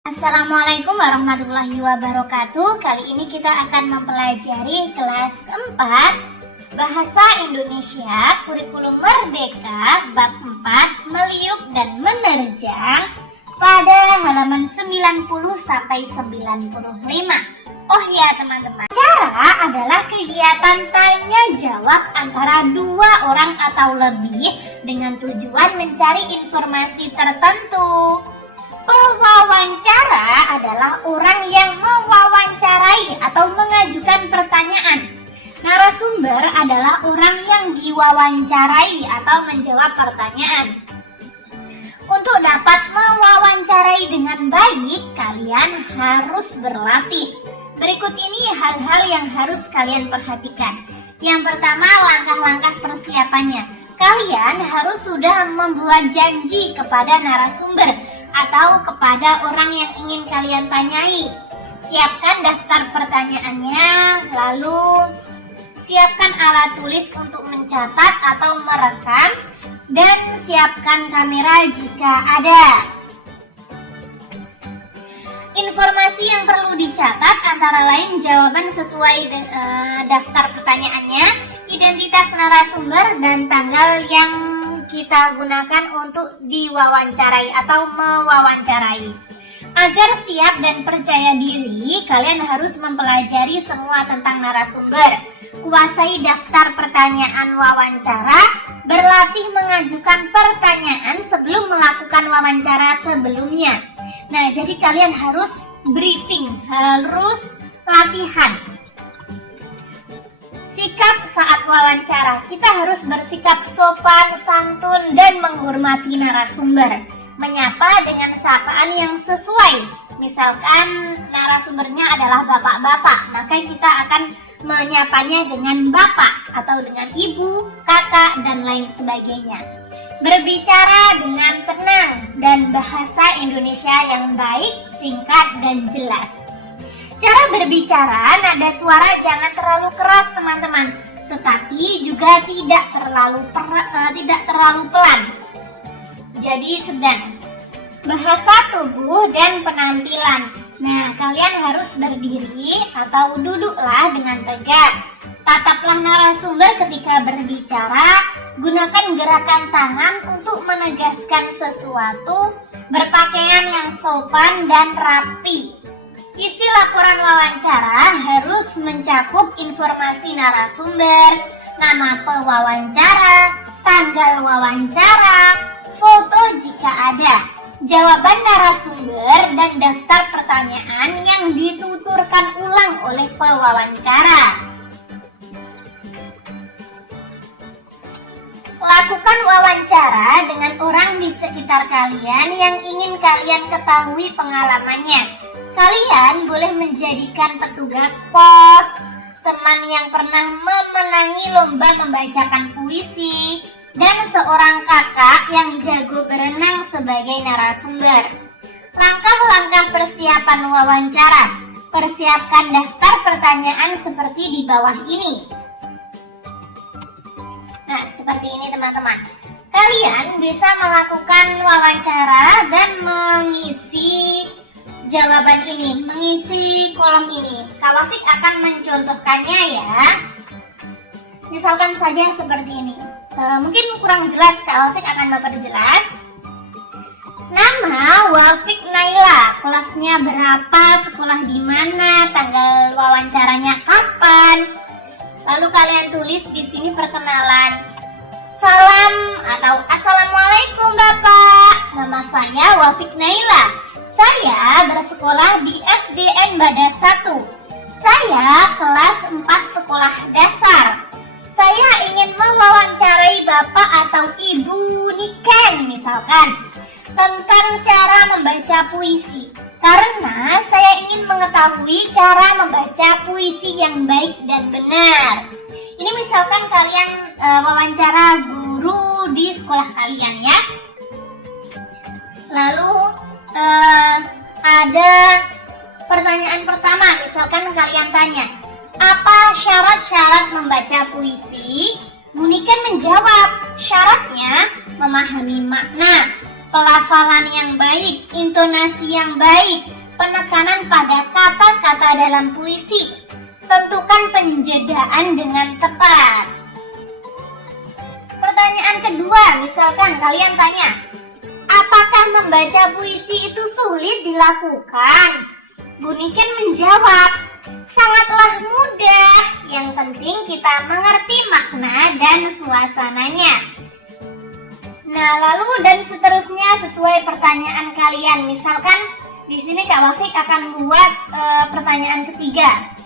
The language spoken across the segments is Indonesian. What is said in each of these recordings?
Assalamualaikum warahmatullahi wabarakatuh. Kali ini kita akan mempelajari kelas 4 Bahasa Indonesia Kurikulum Merdeka Bab 4 Meliuk dan Menerjang pada halaman 90 sampai 95. Oh ya teman-teman, cara adalah kegiatan tanya jawab antara dua orang atau lebih dengan tujuan mencari informasi tertentu. Pewawancara adalah orang yang mewawancarai atau mengajukan pertanyaan. Narasumber adalah orang yang diwawancarai atau menjawab pertanyaan. Untuk dapat mewawancarai dengan baik, kalian harus berlatih. Berikut ini hal-hal yang harus kalian perhatikan. Yang pertama, langkah-langkah persiapannya. Kalian harus sudah membuat janji kepada narasumber atau kepada orang yang ingin kalian tanyai. Siapkan daftar pertanyaannya, lalu siapkan alat tulis untuk mencatat atau merekam, dan siapkan kamera jika ada. Informasi yang perlu dicatat antara lain jawaban sesuai daftar pertanyaannya, identitas narasumber, dan tanggal yang kita gunakan untuk diwawancarai atau mewawancarai. Agar siap dan percaya diri, kalian harus mempelajari semua tentang narasumber, kuasai daftar pertanyaan wawancara, berlatih mengajukan pertanyaan sebelum melakukan wawancara sebelumnya. Nah, jadi kalian harus briefing, harus latihan. Sikap saat wawancara, kita harus bersikap sopan, santun, dan menghormati narasumber. Menyapa dengan sapaan yang sesuai. Misalkan narasumbernya adalah bapak-bapak, maka kita akan menyapanya dengan bapak atau dengan ibu, kakak, dan lain sebagainya. Berbicara dengan tenang dan bahasa Indonesia yang baik, singkat, dan jelas. Cara berbicara, nada suara jangan terlalu keras teman-teman, tetapi juga tidak terlalu pelan. Jadi sedang. Bahasa tubuh dan penampilan. Nah, kalian harus berdiri atau duduklah dengan tegak. Tataplah narasumber ketika berbicara, gunakan gerakan tangan untuk menegaskan sesuatu, berpakaian yang sopan dan rapi. Isi laporan wawancara harus mencakup informasi narasumber, nama pewawancara, tanggal wawancara, foto jika ada, jawaban narasumber, dan daftar pertanyaan yang dituturkan ulang oleh pewawancara. Lakukan wawancara dengan orang di sekitar kalian yang ingin kalian ketahui pengalamannya. Kalian boleh menjadikan petugas pos, teman yang pernah memenangi lomba membacakan puisi, dan seorang kakak yang jago berenang sebagai narasumber. Langkah-langkah persiapan wawancara. Persiapkan daftar pertanyaan seperti di bawah ini. Nah, seperti ini teman-teman. Kalian bisa melakukan wawancara dan mengisi jawaban ini, mengisi kolom ini. Kak Wafik akan mencontohkannya ya. Misalkan saja seperti ini. Mungkin kurang jelas, Kak Wafik akan memperjelas. Nama Wafik Naila, kelasnya berapa, sekolah di mana, tanggal wawancaranya kapan. Lalu kalian tulis di sini perkenalan. Salam atau Assalamualaikum Bapak. Nama saya Wafik Naila. Saya bersekolah di SDN Badas 1. Saya kelas 4 sekolah dasar. Saya ingin mewawancarai Bapak atau Ibu Niken misalkan tentang cara membaca puisi. Karena saya ingin mengetahui cara membaca puisi yang baik dan benar. Ini misalkan kalian wawancara guru di sekolah kalian ya. Lalu ada pertanyaan pertama, misalkan kalian tanya, apa syarat-syarat membaca puisi? Bu Niken menjawab, syaratnya memahami makna, pelafalan yang baik, intonasi yang baik, penekanan pada kata-kata dalam puisi. Tentukan penjedaan dengan tepat. Pertanyaan kedua, misalkan kalian tanya, apakah membaca puisi itu sulit dilakukan? Buniken menjawab, sangatlah mudah. Yang penting kita mengerti makna dan suasananya. Nah, lalu dan seterusnya sesuai pertanyaan kalian. Misalkan di sini Kak Wafik akan buat pertanyaan ketiga.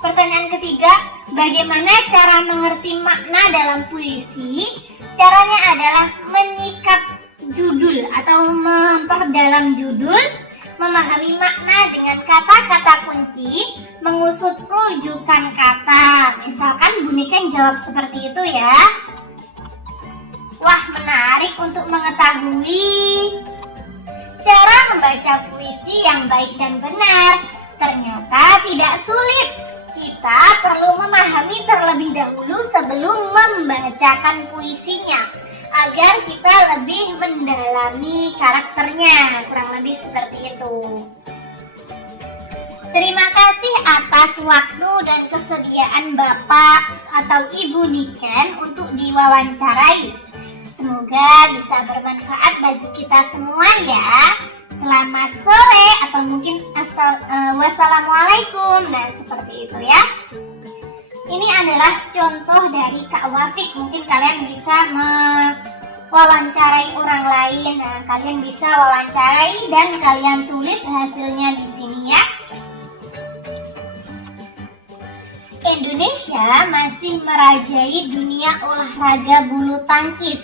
Pertanyaan ketiga, bagaimana cara mengerti makna dalam puisi? Caranya adalah menyikat judul atau memperdalam judul, memahami makna dengan kata-kata kunci, mengusut rujukan kata. Misalkan Buniken jawab seperti itu ya. Wah, menarik untuk mengetahui cara membaca puisi yang baik dan benar. Ternyata tidak sulit. Kita perlu memahami terlebih dahulu sebelum membacakan puisinya, agar kita lebih mendalami karakternya, kurang lebih seperti itu. Terima kasih atas waktu dan kesediaan Bapak atau Ibu Niken untuk diwawancarai. Semoga bisa bermanfaat bagi kita semua ya. Selamat sore atau mungkin wassalamualaikum. Nah, seperti itu ya. Ini adalah contoh dari Kak Wafik. Mungkin kalian bisa mewawancarai orang lain. Nah, kalian bisa wawancarai dan kalian tulis hasilnya di sini ya. Indonesia masih merajai dunia olahraga bulu tangkis.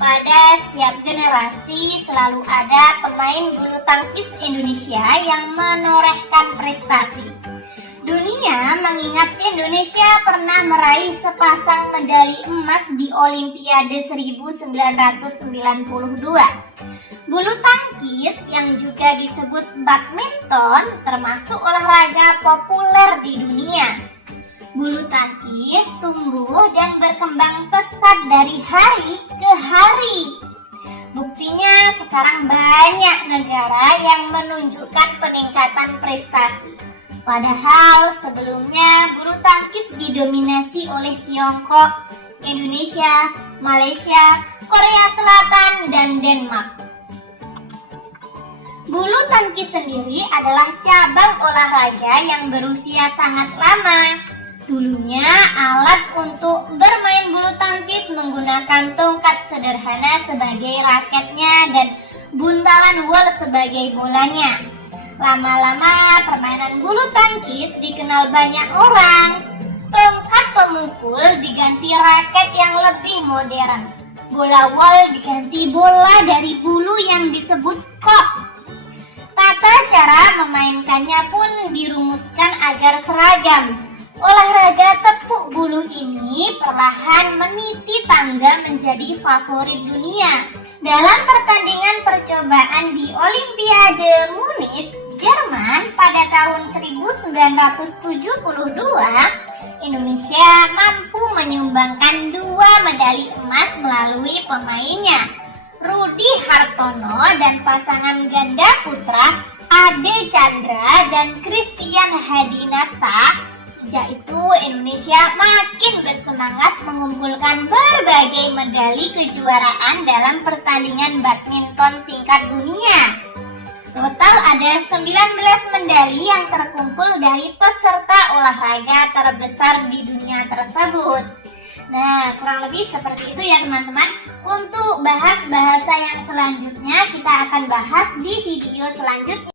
Pada setiap generasi selalu ada pemain bulu tangkis Indonesia yang menorehkan prestasi. Dunia mengingat Indonesia pernah meraih sepasang medali emas di Olimpiade 1992. Bulu tangkis yang juga disebut badminton termasuk olahraga populer di dunia. Bulu tangkis tumbuh dan berkembang pesat dari hari ke hari. Buktinya sekarang banyak negara yang menunjukkan peningkatan prestasi. Padahal sebelumnya bulu tangkis didominasi oleh Tiongkok, Indonesia, Malaysia, Korea Selatan, dan Denmark. Bulu tangkis sendiri adalah cabang olahraga yang berusia sangat lama. Dulunya alat untuk bermain bulu tangkis menggunakan tongkat sederhana sebagai raketnya dan buntalan wol sebagai bolanya. Lama-lama permainan bulu tangkis dikenal banyak orang. Tongkat pemukul diganti raket yang lebih modern. Bola wol diganti bola dari bulu yang disebut kok. Tata cara memainkannya pun dirumuskan agar seragam. Olahraga tepuk bulu ini perlahan meniti tangga menjadi favorit dunia. Dalam pertandingan percobaan di Olimpiade Munich, Jerman pada tahun 1972, Indonesia mampu menyumbangkan 2 medali emas melalui pemainnya, Rudi Hartono dan pasangan ganda putra Ade Chandra dan Christian Hadinata. Sejak itu Indonesia makin bersemangat mengumpulkan berbagai medali kejuaraan dalam pertandingan badminton tingkat dunia. Total ada 19 medali yang terkumpul dari peserta olahraga terbesar di dunia tersebut. Nah, kurang lebih seperti itu ya teman-teman. Untuk bahas bahasa yang selanjutnya kita akan bahas di video selanjutnya.